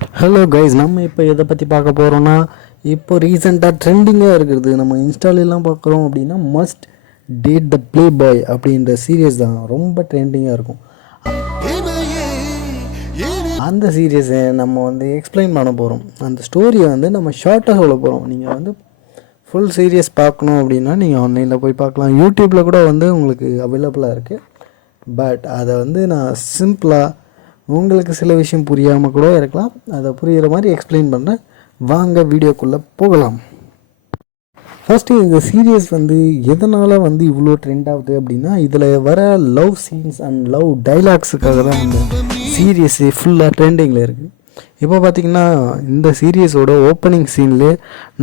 Hello guys, நம்ம இப்போ எதை பற்றி பார்க்க போகிறோன்னா, இப்போ ரீசெண்டாக ட்ரெண்டிங்காக இருக்கிறது நம்ம இன்ஸ்டாலெலாம் பார்க்குறோம் அப்படின்னா, must date the play boy அப்படின்ற சீரியஸ் தான் ரொம்ப ட்ரெண்டிங்காக இருக்கும். அந்த சீரியஸை நம்ம வந்து எக்ஸ்பிளைன் பண்ண போகிறோம். அந்த ஸ்டோரியை வந்து நம்ம ஷார்ட்டாக சொல்ல போகிறோம். நீங்கள் வந்து ஃபுல் சீரியஸ் பார்க்கணும் அப்படின்னா நீங்கள் ஆன்லைனில் போய் பார்க்கலாம். யூடியூப்பில் கூட வந்து உங்களுக்கு அவைலபிளாக இருக்குது. பட் அதை வந்து நான் சிம்பிளாக உங்களுக்கு சில விஷயம் புரியாமல் கூட இருக்கலாம், அதை புரிகிற மாதிரி எக்ஸ்பிளைன் பண்ணுறேன். வாங்க வீடியோக்குள்ளே போகலாம். ஃபஸ்ட்டு இந்த சீரியஸ் வந்து எதனால் வந்து இவ்வளோ ட்ரெண்ட் ஆகுது அப்படின்னா, இதில் வர லவ் சீன்ஸ் அண்ட் லவ் டைலாக்ஸுக்காக தான் இந்த சீரியஸு ஃபுல்லாக ட்ரெண்டிங்கில் இருக்குது. இப்போ பார்த்திங்கன்னா இந்த சீரியஸோட ஓப்பனிங் சீன்லேயே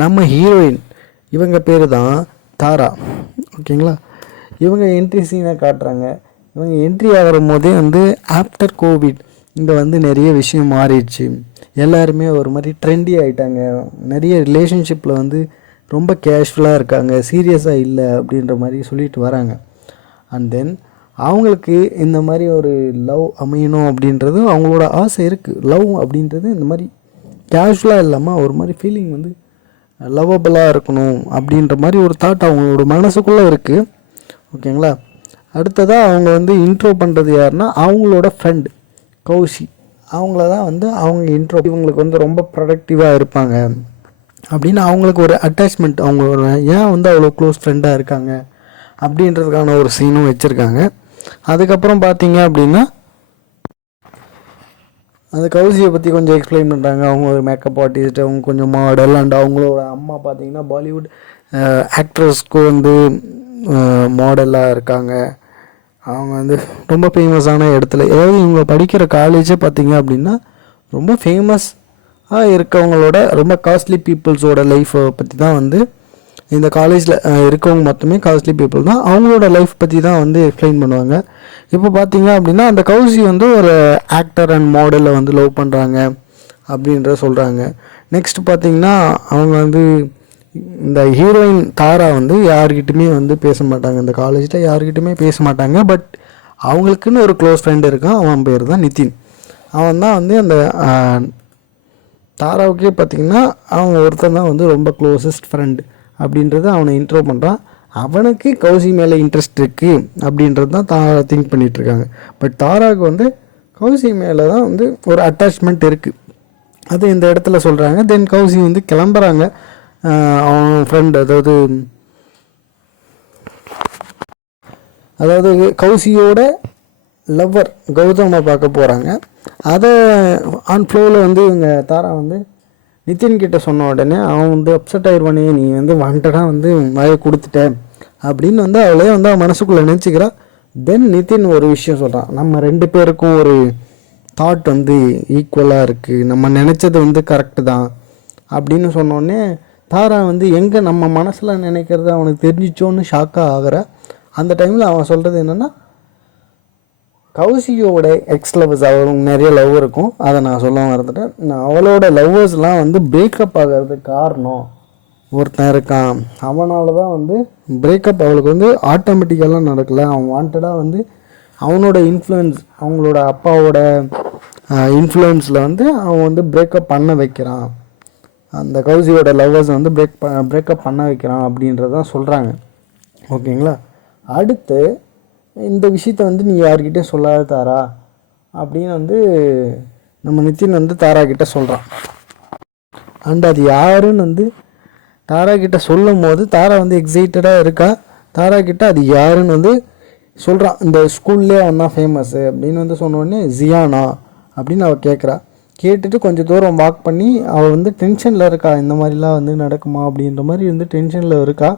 நம்ம ஹீரோயின், இவங்க பேர் தான் தாரா, ஓகேங்களா. இவங்க என்ட்ரி சீனை காட்டுறாங்க. இவங்க என்ட்ரி ஆகிற போதே வந்து ஆஃப்டர் கோவிட் இங்கே வந்து நிறைய விஷயம் மாறிடுச்சு. எல்லாருமே ஒரு மாதிரி ட்ரெண்டி ஆகிட்டாங்க. நிறைய ரிலேஷன்ஷிப்பில் வந்து ரொம்ப கேஷுவலாக இருக்காங்க, சீரியஸாக இல்லை அப்படின்ற மாதிரி சொல்லிட்டு வராங்க. அண்ட் தென் அவங்களுக்கு இந்த மாதிரி ஒரு லவ் அமையணும் அப்படின்றது அவங்களோட ஆசை இருக்குது. லவ் அப்படின்றது இந்த மாதிரி கேஷுவலாக இல்லாமல் ஒரு மாதிரி ஃபீலிங் வந்து லவ்வபுளாக இருக்கணும் அப்படின்ற மாதிரி ஒரு தாட் அவங்களோட மனசுக்குள்ளே இருக்குது, ஓகேங்களா. அடுத்ததாக அவங்க வந்து இன்ட்ரோ பண்ணுறது யாருன்னா அவங்களோட ஃப்ரெண்டு கௌசி. அவங்கள தான் வந்து அவங்க இன்ட்ரோ, இவங்களுக்கு வந்து ரொம்ப ப்ரொடக்டிவாக இருப்பாங்க அப்படின்னு அவங்களுக்கு ஒரு அட்டாச்மெண்ட், அவங்களோட ஏன் வந்து அவ்வளோ க்ளோஸ் ஃப்ரெண்டாக இருக்காங்க அப்படின்றதுக்கான ஒரு சீனும் வச்சுருக்காங்க. அதுக்கப்புறம் பார்த்தீங்க அப்படின்னா அந்த கௌசியை பற்றி கொஞ்சம் எக்ஸ்பிளைன் பண்ணுறாங்க. அவங்க ஒரு மேக்கப் ஆர்டிஸ்ட், அவங்க கொஞ்சம் மாடல், அண்ட் அவங்களோட அம்மா பார்த்திங்கன்னா பாலிவுட் ஆக்ட்ரஸ்க்கு வந்து மாடலாக இருக்காங்க. அவங்க வந்து ரொம்ப ஃபேமஸான இடத்துல, ஏதாவது இவங்க படிக்கிற காலேஜே பார்த்திங்க அப்படின்னா ரொம்ப ஃபேமஸாக இருக்கவங்களோட ரொம்ப காஸ்ட்லி பீப்புள்ஸோட லைஃப்பை பற்றி தான் வந்து இந்த காலேஜில் இருக்கவங்க மொத்தமே காஸ்ட்லி பீப்புள் தான். அவங்களோட லைஃப் பற்றி தான் வந்து எக்ஸ்பிளைன் பண்ணுவாங்க. இப்போ பார்த்திங்க அப்படின்னா அந்த கௌசி வந்து ஒரு ஆக்டர் அண்ட் மாடலை வந்து லவ் பண்ணுறாங்க அப்படின்ற சொல்கிறாங்க. நெக்ஸ்ட் பார்த்திங்கன்னா அவங்க வந்து இந்த ஹீரோயின் தாரா வந்து யார்கிட்டையுமே வந்து பேச மாட்டாங்க, இந்த காலேஜில் யார்கிட்டையுமே பேச மாட்டாங்க. பட் அவங்களுக்குன்னு ஒரு க்ளோஸ் ஃப்ரெண்டு இருக்கான், அவன் பேர் தான் நிதின். அவன் தான் வந்து அந்த தாராவுக்கே பார்த்திங்கன்னா அவன் ஒருத்தன் தான் வந்து ரொம்ப க்ளோசஸ்ட் ஃப்ரெண்டு அப்படின்றத அவனை இன்ட்ரோ பண்ணுறான். அவனுக்கு கௌசி மேலே இன்ட்ரெஸ்ட் இருக்குது அப்படின்றது தான் தாரா திங்க் பண்ணிகிட்ருக்காங்க. பட் தாராவுக்கு வந்து கௌசி மேலே தான் வந்து ஒரு அட்டாச்மெண்ட் இருக்குது, அது இந்த இடத்துல சொல்கிறாங்க. தென் கௌசி வந்து கிளம்புறாங்க. அவன் ஃப்ரெண்ட், அதாவது கௌசியோட லவ்வர் கௌதமை பார்க்க போகிறாங்க. அதை ஆன் ஃப்ளோவில் வந்து இவங்க தாரா வந்து நிதின்கிட்ட சொன்ன உடனே அவன் வந்து அப்செட் ஆயிடுவானே, நீ வந்து வாண்டடாக வந்து வாயை கொடுத்துட்டேன் அப்படின்னு வந்து அவளே வந்து அவன் மனசுக்குள்ளே நினச்சிக்கிறான். தென் நிதின் ஒரு விஷயம் சொல்கிறான், நம்ம ரெண்டு பேருக்கும் ஒரு தாட் வந்து ஈக்குவலாக இருக்குது, நம்ம நினச்சது வந்து கரெக்டு தான் அப்படின்னு சொன்னோடனே தாரா வந்து எங்கே நம்ம மனசில் நினைக்கிறது அவனுக்கு தெரிஞ்சிச்சோன்னு ஷாக்காக ஆகிற அந்த டைமில் அவன் சொல்கிறது என்னென்னா, கௌசியோட எக்ஸ் லவ்வர்ஸ், அவளுக்கு நிறைய லவ் இருக்கும், அதை நான் சொல்ல மறந்துட்டேன். அவளோட லவ்வர்ஸ்லாம் வந்து பிரேக்கப் ஆகிறதுக்கு காரணம் ஒருத்தன் இருக்கான், அவனால தான் வந்து பிரேக்கப் அவளுக்கு வந்து ஆட்டோமேட்டிக்கெல்லாம் நடக்கலை, அவன் வாண்டடாக வந்து அவனோட இன்ஃப்ளூயன்ஸ், அவங்களோட அப்பாவோட இன்ஃப்ளூயன்ஸில் வந்து அவன் வந்து பிரேக்கப் பண்ண வைக்கிறான், அந்த கௌசியோட லவ்வர்ஸ் வந்து பிரேக்கப் பண்ண வைக்கிறான் அப்படின்றதான் சொல்கிறாங்க, ஓகேங்களா. அடுத்து இந்த விஷயத்த வந்து நீ யார்கிட்டே சொல்லாத தாரா அப்படின்னு வந்து நம்ம நிதின் வந்து தாரா கிட்டே சொல்கிறான். அண்ட் அது யாருன்னு வந்து தாரா கிட்டே சொல்லும் போது தாரா வந்து எக்ஸைட்டடாக இருக்கா. தாரா கிட்டே அது யாருன்னு வந்து சொல்கிறான். இந்த ஸ்கூல்லே அவன் தான் ஃபேமஸ்ஸு அப்படின்னு வந்து சொன்னோடனே ஜியானா அப்படின்னு அவள் கேட்குறா. கேட்டுட்டு கொஞ்சம் தூரம் வாக் பண்ணி அவள் வந்து டென்ஷனில் இருக்கா, இந்த மாதிரிலாம் வந்து நடக்குமா அப்படின்ற மாதிரி வந்து டென்ஷனில் இருக்கா.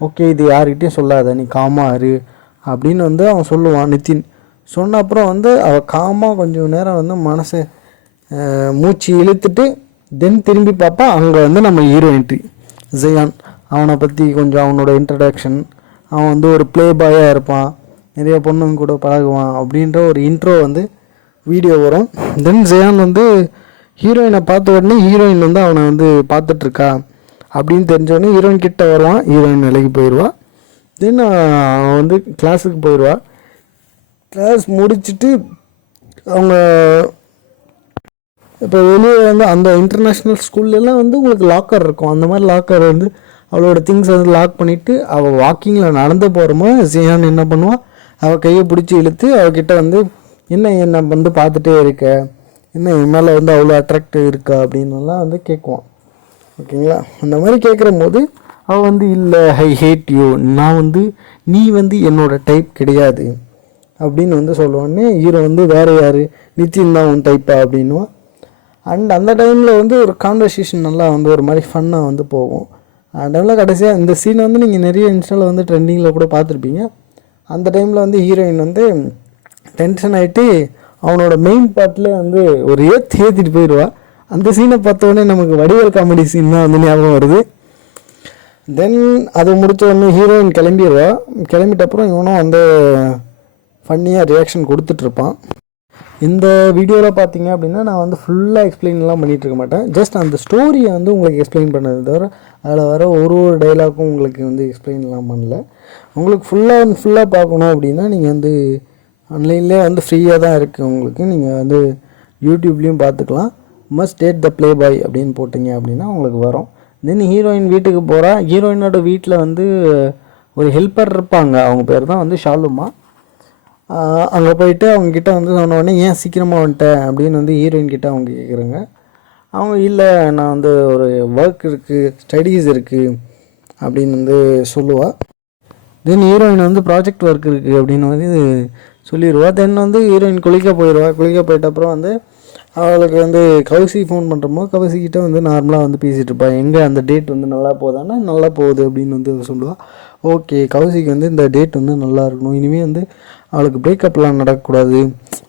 ஓகே, இது யார்கிட்டையும் சொல்லாத, நீ காமாக இரு அப்படின்னு வந்து அவன் சொல்லுவான் நிதின். சொன்ன அப்புறம் வந்து அவள் காமாக கொஞ்சம் நேரம் வந்து மனசை மூச்சு இழுத்துட்டு தென் திரும்பி பார்ப்பா. அங்கே வந்து நம்ம ஹீரோ என்ட்ரி ஜியான், அவனை பற்றி கொஞ்சம் அவனோட இன்ட்ரடக்ஷன், அவன் வந்து ஒரு ப்ளே பாயாக இருப்பான், நிறைய பொண்ணுங்க கூட பழகுவான் அப்படின்ற ஒரு இன்ட்ரோ வந்து வீடியோ வரும். தென் ஜியான் வந்து ஹீரோயினை பார்த்த உடனே ஹீரோயின் வந்து அவனை வந்து பார்த்துட்ருக்கா அப்படின்னு தெரிஞ்சோடனே ஹீரோயின் கிட்ட வருவான், ஹீரோயின் விலைக்கு போயிடுவான். தென் அவன் வந்து கிளாஸுக்கு போயிடுவா. கிளாஸ் முடிச்சுட்டு அவங்க இப்போ வெளியே வந்து அந்த இன்டர்நேஷ்னல் ஸ்கூல்லலாம் வந்து உங்களுக்கு லாக்கர் இருக்கும். அந்த மாதிரி லாக்கர் வந்து அவளோட திங்ஸ் வந்து லாக் பண்ணிவிட்டு அவள் வாக்கிங்கில் நடந்து போகிறோமோ ஜியான் என்ன பண்ணுவாள், அவள் கையை பிடிச்சி இழுத்து அவகிட்ட வந்து என்ன வந்து பார்த்துட்டே இருக்க, என்ன என் மேலே வந்து அவ்வளோ அட்ராக்டிவ் இருக்கா அப்படின்னுலாம் வந்து கேட்குவான். ஓகேங்களா? அந்த மாதிரி கேட்குற போது அவள் வந்து இல்லை ஐ ஹேட் யூ, நான் வந்து நீ வந்து என்னோட டைப் கிடையாது அப்படின்னு வந்து சொல்லுவானே. ஹீரோ வந்து வேறு யார், நித்தின் தான் உன் டைப்பா அப்படின்னுவான். அண்ட் அந்த டைமில் வந்து ஒரு கான்வர்சேஷன் நல்லா வந்து ஒரு மாதிரி ஃபன்னாக வந்து போகும். அந்த டைமில் கடைசியாக இந்த சீனை வந்து நீங்கள் நிறைய இன்ஸ்டாவில் வந்து ட்ரெண்டிங்கில் கூட பார்த்துருப்பீங்க. அந்த டைமில் வந்து ஹீரோயின் வந்து டென்ஷன் ஆகிட்டு அவனோட மெயின் பார்ட்டில் வந்து ஒரு ஏற்றிட்டு போயிடுவா. அந்த சீனை பார்த்தோன்னே நமக்கு வடிவேல் காமெடி சீன் தான் வந்து ஞாபகம் வருது. தென் அது முடித்த உடனே ஹீரோயின் கிளம்பிடுவா. கிளம்பிட்ட அப்புறம் இவனும் வந்து ஃபன்னியாக ரியாக்ஷன் கொடுத்துட்ருப்பான். இந்த வீடியோவில் பார்த்தீங்க அப்படின்னா நான் வந்து ஃபுல்லாக எக்ஸ்பிளைன்லாம் பண்ணிகிட்டு இருக்க மாட்டேன். ஜஸ்ட் அந்த ஸ்டோரியை வந்து உங்களுக்கு எக்ஸ்பிளைன் பண்ணது தவிர அதில் வர ஒரு டைலாக்கும் உங்களுக்கு வந்து எக்ஸ்பிளைன்லாம் பண்ணல. உங்களுக்கு ஃபுல்லாக பார்க்கணும் அப்படின்னா நீங்கள் வந்து ஆன்லைன்லேயே வந்து ஃப்ரீயாக தான் இருக்குது உங்களுக்கு. நீங்கள் வந்து யூடியூப்லேயும் பார்த்துக்கலாம். Must date the play boy அப்படின்னு போட்டிங்க அப்படின்னா உங்களுக்கு வரும். தென் ஹீரோயின் வீட்டுக்கு போகிறா. ஹீரோயினோட வீட்டில் வந்து ஒரு ஹெல்ப்பர் இருப்பாங்க. அவங்க பேர் தான் வந்து ஷாலுமா. அங்கே போயிட்டு அவங்கக்கிட்ட வந்து சொன்ன உடனே ஏன் சீக்கிரமாக வந்துட்டேன் அப்படின்னு வந்து ஹீரோயின் கிட்டே அவங்க கேட்குறாங்க. அவங்க இல்லை நான் வந்து ஒரு ஒர்க் இருக்குது, ஸ்டடீஸ் இருக்குது அப்படின்னு வந்து சொல்லுவாள். தென் ஹீரோயின் வந்து ப்ராஜெக்ட் ஒர்க் இருக்குது அப்படின்னு வந்து சொல்லிடுவா. தென் வந்து ஹீரோயின் குளிக்க போயிடுவா. குளிக்க போயிட்ட அப்புறம் வந்து அவளுக்கு வந்து கௌசி ஃபோன் பண்ணுறப்போ கௌசிக்கிட்ட வந்து நார்மலாக வந்து பேசிகிட்டு இருப்பாள். எங்கே அந்த டேட் வந்து நல்லா போகுதான்னா நல்லா போகுது அப்படின்னு வந்து சொல்லுவாள். ஓகே, கௌசிக்கு வந்து இந்த டேட் வந்து நல்லா இருக்கணும், இனிமேல் வந்து அவளுக்கு பிரேக்கப்லாம் நடக்கக்கூடாது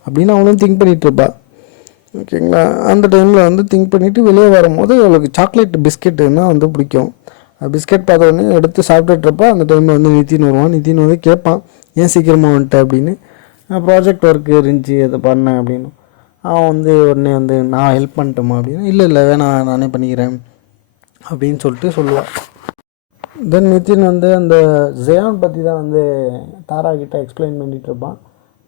அப்படின்னு அவளும் திங்க் பண்ணிகிட்டு இருப்பாள். ஓகேங்களா? அந்த டைமில் வந்து திங்க் பண்ணிவிட்டு வெளியே வரும்போது அவளுக்கு சாக்லேட் பிஸ்கெட்டுன்னா வந்து பிடிக்கும். பிஸ்கெட் பார்த்த உடனே எடுத்து சாப்பிட்டுட்ருப்பா. அந்த டைமில் வந்து நிதின் வருவான். நிதின் வந்து கேட்பான் ஏன் சீக்கிரமாக வந்துட்டேன் அப்படின்னு. ப்ராஜெக்ட் ஒர்க்கு இருந்துச்சு அதை பண்ணேன் அப்படின்னு. அவன் வந்து உடனே வந்து நான் ஹெல்ப் பண்ணிட்டோமா அப்படின்னு. இல்லை வேணாம் நானே பண்ணிக்கிறேன் அப்படின்னு சொல்லிட்டு சொல்லுவாள். தென் நிதின் வந்து அந்த ஜெயான் பற்றி தான் வந்து தாரா கிட்ட எக்ஸ்பிளைன் பண்ணிகிட்டு இருப்பான்.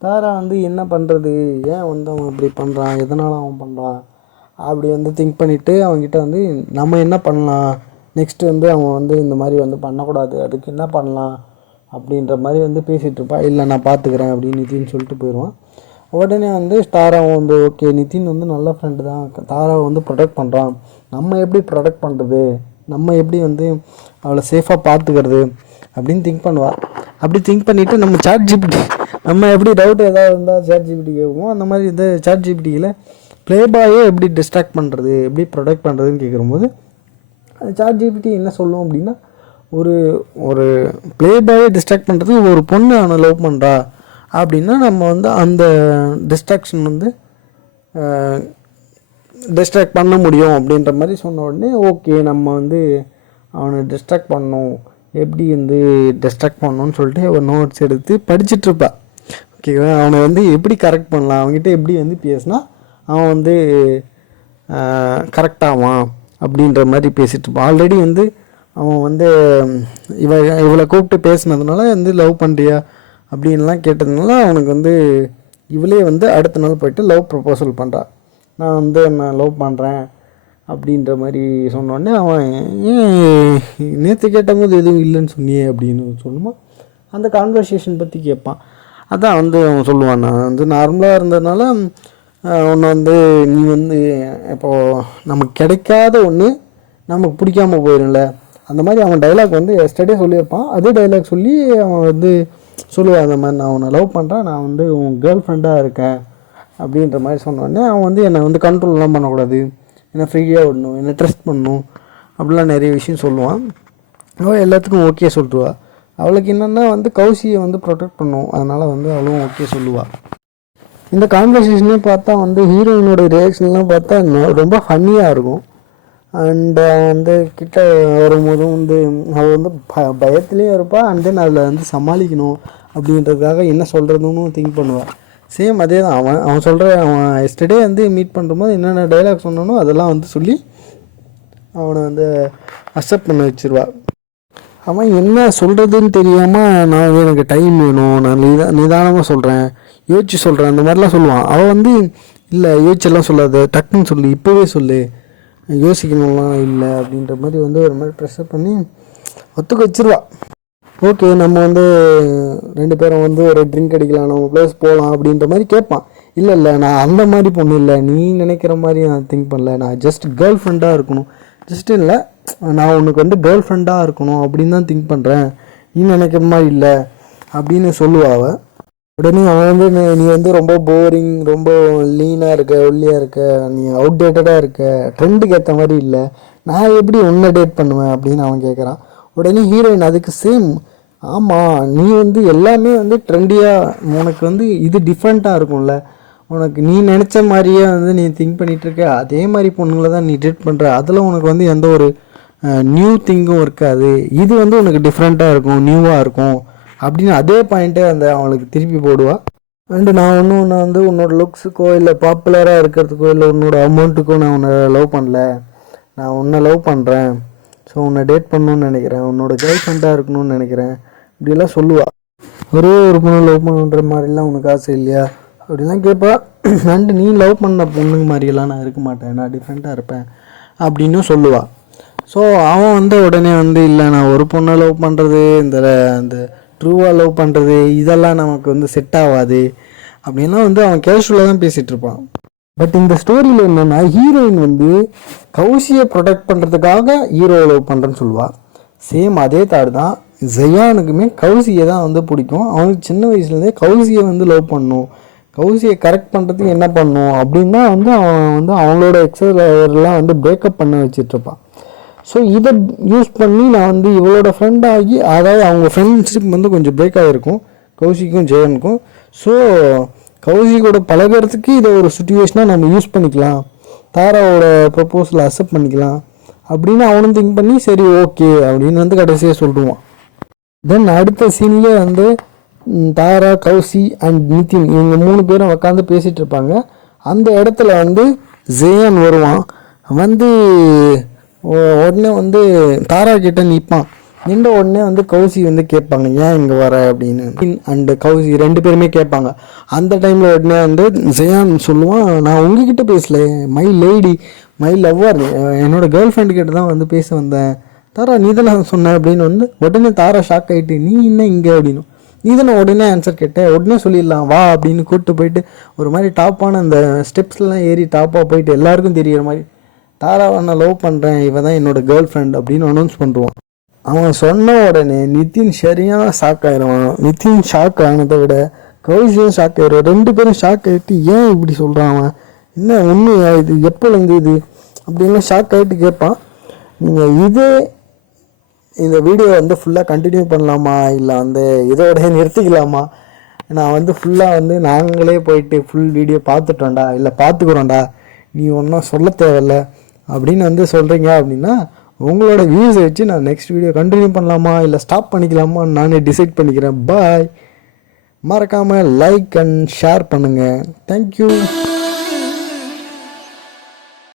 தாரா வந்து என்ன பண்ணுறது, ஏன் வந்து அவன் இப்படி பண்ணுறான், எதனால் அவன் பண்ணுறான் அப்படி வந்து திங்க் பண்ணிவிட்டு அவன்கிட்ட வந்து நம்ம என்ன பண்ணலாம், நெக்ஸ்ட்டு வந்து அவன் வந்து இந்த மாதிரி வந்து பண்ணக்கூடாது, அதுக்கு என்ன பண்ணலாம் அப்படின்ற மாதிரி வந்து பேசிகிட்டு இருப்பான். இல்லை நான் பார்த்துக்கிறேன் அப்படின்னு நிதின் சொல்லிட்டு போயிடுவான். உடனே வந்து தாராவும் வந்து ஓகே நிதின் வந்து நல்ல ஃப்ரெண்டு தான், தாராவை வந்து ப்ரொடெக்ட் பண்ணுறான், நம்ம எப்படி ப்ரொடெக்ட் பண்ணுறது, நம்ம எப்படி வந்து அவளை சேஃபாக பார்த்துக்கிறது அப்படின்னு திங்க் பண்ணுவாள். அப்படி திங்க் பண்ணிவிட்டு நம்ம ChatGPT நம்ம எப்படி டவுட் ஏதாவது இருந்தால் ChatGPT கேட்குவோம். அந்த மாதிரி இந்த ChatGPTயில் ப்ளே பாயே எப்படி டிஸ்ட்ராக்ட் பண்ணுறது, எப்படி ப்ரொடெக்ட் பண்ணுறதுன்னு கேட்கும்போது ChatGPT என்ன சொல்லும் அப்படின்னா, ஒரு ப்ளே பாயை டிஸ்ட்ராக்ட் பண்ணுறதுக்கு ஒரு பொண்ணு அவனை லவ் பண்ணுறா அப்படின்னா நம்ம வந்து அந்த டிஸ்ட்ராக்ஷன் வந்து டிஸ்ட்ராக்ட் பண்ண முடியும் அப்படின்ற மாதிரி சொன்ன உடனே ஓகே நம்ம வந்து அவனை டிஸ்ட்ராக்ட் பண்ணணும், எப்படி வந்து டிஸ்ட்ராக்ட் பண்ணணும்னு சொல்லிட்டு ஒரு நோட்ஸ் எடுத்து படிச்சுட்ருப்பா. ஓகேவா? அவனை வந்து எப்படி கரெக்ட் பண்ணலாம், அவங்ககிட்ட எப்படி வந்து பேசினா அவன் வந்து கரெக்டாவான் அப்படின்ற மாதிரி பேசிகிட்டு இருப்பான். ஆல்ரெடி வந்து அவன் வந்து இவளை கூப்பிட்டு பேசினதுனால வந்து லவ் பண்ணுறியா அப்படின்லாம் கேட்டதுனால அவனுக்கு வந்து இவளே வந்து அடுத்த நாள் போய்ட்டு லவ் ப்ரப்போசல் பண்ணுறான். நான் லவ் பண்ணுறேன் அப்படின்ற மாதிரி சொன்னோடனே அவன் நேற்று கேட்டபோது எதுவும் இல்லைன்னு சொன்னியே அப்படின்னு சொல்லுமா. அந்த கான்வர்சேஷன் பற்றி கேட்பான். அதான் வந்து அவன் சொல்லுவான், நான் வந்து நார்மலாக இருந்ததுனால ஒன்று வந்து நீ வந்து இப்போது நமக்கு கிடைக்காத ஒன்று நமக்கு பிடிக்காமல் போயிடும்ல, அந்த மாதிரி அவன் டைலாக் வந்து எஸ்டர்டே சொல்லியிருப்பான். அதே டைலாக் சொல்லி அவன் வந்து சொல்லுவான், அந்த மாதிரி நான் உன்னை லவ் பண்ணுறேன், நான் வந்து உன் கேர்ள் ஃப்ரெண்டாக இருக்கேன் அப்படின்ற மாதிரி சொன்னோடனே அவன் வந்து என்னை வந்து கண்ட்ரோல்லாம் பண்ணக்கூடாது, என்னை ஃப்ரீயாக விடணும், என்னை ட்ரஸ்ட் பண்ணணும் அப்படிலாம் நிறைய விஷயம் சொல்லுவான். அவள் எல்லாத்துக்கும் ஓகே சொல்லிட்டுவா. அவளுக்கு என்னென்னா வந்து கௌசியை வந்து ப்ரொடெக்ட் பண்ணும், அதனால் வந்து அவளும் ஓகே சொல்லுவாள். இந்த கான்வர்சேஷனே பார்த்தா வந்து ஹீரோயினோட ரியாக்ஷன்லாம் பார்த்தா ரொம்ப ஃபன்னியாக இருக்கும். அண்ட் வந்து கிட்ட வரும்போதும் வந்து அவள் வந்து பயத்துலேயும் இருப்பாள். அண்ட் தென் அதில் வந்து சமாளிக்கணும் அப்படின்றதுக்காக என்ன சொல்கிறதுன்னு திங்க் பண்ணுவாள். சேம் அதே தான் அவன் சொல்கிற அவன் எஸ்டர்டே வந்து மீட் பண்ணும்போது என்னென்ன டைலாக் சொன்னானோ அதெல்லாம் வந்து சொல்லி அவனை வந்து அக்செப்ட் பண்ண வச்சிருவா. அவன் என்ன சொல்கிறதுன்னு தெரியாமல் நான் எனக்கு டைம் வேணும், நான் நிதானமாக சொல்கிறேன், யோசிச்சு சொல்கிறேன், அந்த மாதிரிலாம் சொல்லுவான். அவள் வந்து இல்லை யோசிச்செல்லாம் சொல்லாத, டக்குன்னு சொல்லு, இப்போவே சொல்லு, யோசிக்கணும்லாம் இல்லை அப்படின்ற மாதிரி வந்து ஒரு மாதிரி ப்ரெஷர் பண்ணி ஒத்துக்க வச்சிருவா. ஓகே, நம்ம வந்து 2 பேரும் வந்து ஒரு ட்ரிங்க் அடிக்கலாம், நம்ம ப்ளேஸ் போகலாம் அப்படின்ற மாதிரி கேட்பான். இல்லை இல்லை, நான் அந்த மாதிரி பொண்ணு இல்லை, நீ நினைக்கிற மாதிரி நான் திங்க் பண்ணல, நான் ஜஸ்ட் கேர்ள் ஃப்ரெண்டாக இருக்கணும், ஜஸ்ட் இல்லை, நான் உனக்கு வந்து கேர்ள் ஃப்ரெண்டாக இருக்கணும் அப்படின்னு தான் திங்க் பண்ணுறேன், நீ நினைக்கிற மாதிரி இல்லை அப்படின்னு சொல்லுவா அவள். உடனே அவன் வந்து நீ வந்து ரொம்ப போரிங், ரொம்ப லீனாக இருக்க, ஒல்லியாக இருக்க, நீ அவுடேட்டடாக இருக்க, ட்ரெண்டுக்கு ஏற்ற மாதிரி இல்லை, நான் எப்படி உன்னை டேட் பண்ணுவேன் அப்படின்னு அவன் கேட்குறான். உடனே ஹீரோயின் அதுக்கு சேம், ஆமாம் நீ வந்து எல்லாமே வந்து ட்ரெண்டியாக, உனக்கு வந்து இது டிஃப்ரெண்ட்டாக இருக்கும்ல, உனக்கு நீ நினச்ச மாதிரியே வந்து நீ திங்க் பண்ணிகிட்ருக்க, அதே மாதிரி பொண்ணுங்களை தான் நீ டேட் பண்ணுற, அதில் உனக்கு வந்து எந்த ஒரு நியூ திங்கும் இருக்காது, இது வந்து உனக்கு டிஃப்ரெண்ட்டாக இருக்கும், நியூவாக இருக்கும் அப்படின்னு அதே பாயிண்ட்டே அந்த அவளுக்கு திருப்பி போடுவாள். அண்டு நான் உன்னை வந்து உன்னோட லுக்ஸுக்கோ இல்லை பாப்புலராக இருக்கிறதுக்கோ இல்லை உன்னோட அமௌண்ட்டுக்கோ நான் உன்னை லவ் பண்ணல, நான் உன்னை லவ் பண்ணுறேன், ஸோ உன்னை டேட் பண்ணணுன்னு நினைக்கிறேன், உன்னோட கேர்ள் ஃப்ரெண்டாக இருக்கணும்னு நினைக்கிறேன் இப்படிலாம் சொல்லுவாள். ஒரே ஒரு பொண்ணு லவ் பண்ணுன்ற மாதிரிலாம் உனக்கு ஆசை இல்லையா அப்படிலாம் கேட்பா. அண்டு நீ லவ் பண்ண பொண்ணுங்க மாதிரியெல்லாம் நான் இருக்க மாட்டேன், நான் டிஃப்ரெண்ட்டாக இருப்பேன் அப்படின்னு சொல்லுவாள். ஸோ அவன் வந்து உடனே வந்து இல்லை, நான் ஒரு பொண்ணை லவ் பண்ணுறது, அந்த ட்ரூவாக லவ் பண்ணுறது, இதெல்லாம் நமக்கு வந்து செட் ஆகாது அப்படின்லாம் வந்து அவன் கேஷுவலாக தான் பேசிகிட்டு இருப்பான். பட் இந்த ஸ்டோரியில் என்னென்னா, ஹீரோயின் வந்து கௌசியை ப்ரொடெக்ட் பண்ணுறதுக்காக ஹீரோவை லவ் பண்ணுறேன்னு சொல்லுவாள். சேம் அதே தாடு தான் ஜெயானுக்குமே கௌசியை தான் வந்து பிடிக்கும். அவனுக்கு சின்ன வயசுலேருந்தே கௌசியை வந்து லவ் பண்ணணும், கௌசியை கரெக்ட் பண்ணுறதுக்கு என்ன பண்ணணும் அப்படின்னா வந்து அவன் வந்து அவங்களோட எக்ஸெல்லாம் வந்து பிரேக்கப் பண்ண வச்சிட்ருப்பான். ஸோ இதை யூஸ் பண்ணி நான் வந்து இவளோட ஃப்ரெண்டாகி, அதாவது அவங்க ஃப்ரெண்ட்ஷிப் வந்து கொஞ்சம் பிரேக் ஆகிருக்கும் கௌசிக்கும் ஜெயனுக்கும். ஸோ கௌசிக்கோட பழகிறதுக்கு இதை ஒரு சுச்சுவேஷனாக நம்ம யூஸ் பண்ணிக்கலாம், தாராவோட ப்ரப்போசலை அக்செப்ட் பண்ணிக்கலாம் அப்படின்னு அவனும் திங்க் பண்ணி சரி ஓகே அப்படின்னு வந்து கடைசியாக சொல்லுவான். தென் அடுத்த சீன்லேயே வந்து தாரா, கௌசி அண்ட் நிதின் இவங்க 3 பேரும் உட்காந்து பேசிகிட்டு இருப்பாங்க. அந்த இடத்துல வந்து ஜெயான் வருவான். வந்து உடனே வந்து தாரா கிட்ட நிற்பான். நின்ற உடனே வந்து கௌசி வந்து கேட்பாங்க, ஏன் இங்கே வர அப்படின்னு. அண்டு கௌசி 2 பேருமே கேட்பாங்க. அந்த டைமில் உடனே வந்து ஜெயான் சொல்லுவான், நான் உங்ககிட்ட பேசல, மை லேடி, மை லவ்வர், என்னோட கேர்ள் ஃப்ரெண்டு கிட்ட தான் வந்து பேச வந்தேன். தாரா நீ தானே சொன்ன அப்படின்னு வந்து உடனே தாரா ஷாக் ஆகிட்டு, நீ என்ன இங்கே அப்படின்னு. நீ தானே உடனே ஆன்சர் கேட்டேன், உடனே சொல்லிடலாம் வா அப்படின்னு கூப்பிட்டு போயிட்டு ஒரு மாதிரி டாப்பான அந்த ஸ்டெப்ஸ்லாம் ஏறி டாப்பாக போயிட்டு எல்லாருக்கும் தெரிகிற மாதிரி, தாராவை நான் லவ் பண்ணுறேன், இவன் தான் என்னோட கேர்ள் ஃப்ரெண்ட் அப்படின்னு அனௌன்ஸ் பண்ணுவான். அவன் சொன்ன உடனே நிதின் சரியாக ஷாக் ஆகிடுவான். நிதின் ஷாக் ஆனதை விட கௌசியும் ஷாக் ஆகிடுவான். 2 பேரும் ஷாக் ஆகிட்டு ஏன் இப்படி சொல்கிறான், அவன் என்ன உண்மையா, இது எப்போலேருந்து இது அப்படின்லாம் ஷாக் ஆகிட்டு கேட்பான். நீங்கள் இந்த வீடியோ வந்து ஃபுல்லாக கண்டினியூ பண்ணலாமா இல்லை வந்து இதோட நிறுத்திக்கலாமா, நான் வந்து ஃபுல்லாக வந்து நாங்களே போயிட்டு ஃபுல் வீடியோ பார்த்துட்டோண்டா, இல்லை பார்த்துக்குறோண்டா, நீ ஒன்றும் சொல்ல தேவையில்ல அப்படின்னு வந்து சொல்கிறீங்க அப்படின்னா உங்களோட வியூஸை வச்சு நான் நெக்ஸ்ட் வீடியோ கண்டினியூ பண்ணலாமா இல்லை ஸ்டாப் பண்ணிக்கலாமா நானே டிசைட் பண்ணிக்கிறேன். பாய். மறக்காமல் லைக் அண்ட் ஷேர் பண்ணுங்கள். தேங்க்யூ.